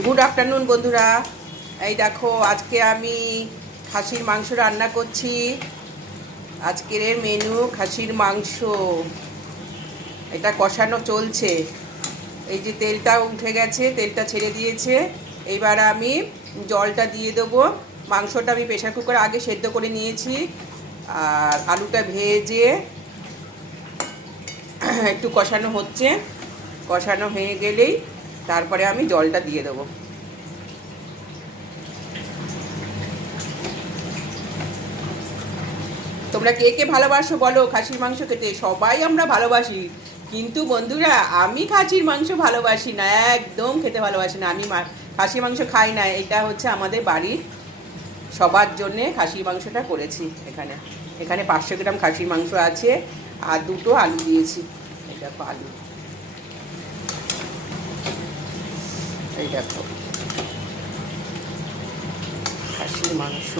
Good afternoon বন্ধুরা। এই দেখো, আজকে আমি খাসির মাংস রান্না করছি। আজকের মেনু খাসির মাংস। এটা কষানো চলছে। এই যে তেলটা উঠে গেছে, তেলটা ছেড়ে দিয়েছে। এইবার আমি জলটা দিয়ে দেবো। মাংসটা আমি প্রেশার কুকারে আগে সেদ্ধ করে নিয়েছি, আর আলুটা ভেজে একটু কষানো হচ্ছে। কষানো হয়ে গেলেই তারপরে আমি জলটা দিয়ে দেবো। তোমরা কে কে ভালোবাসো বলো খাসির মাংস খেতে? সবাই আমরা ভালোবাসি, কিন্তু বন্ধুরা আমি খাসির মাংস ভালোবাসি না, একদম খেতে ভালোবাসি না। আমি খাসির মাংস খাই না। এটা হচ্ছে আমাদের বাড়ির সবার জন্যে খাসির মাংসটা করেছি। এখানে এখানে 500 গ্রাম খাসির মাংস আছে, আর দুটো আলু দিয়েছি। এই দেখো আলু, এই দেখো খাসির মাংস।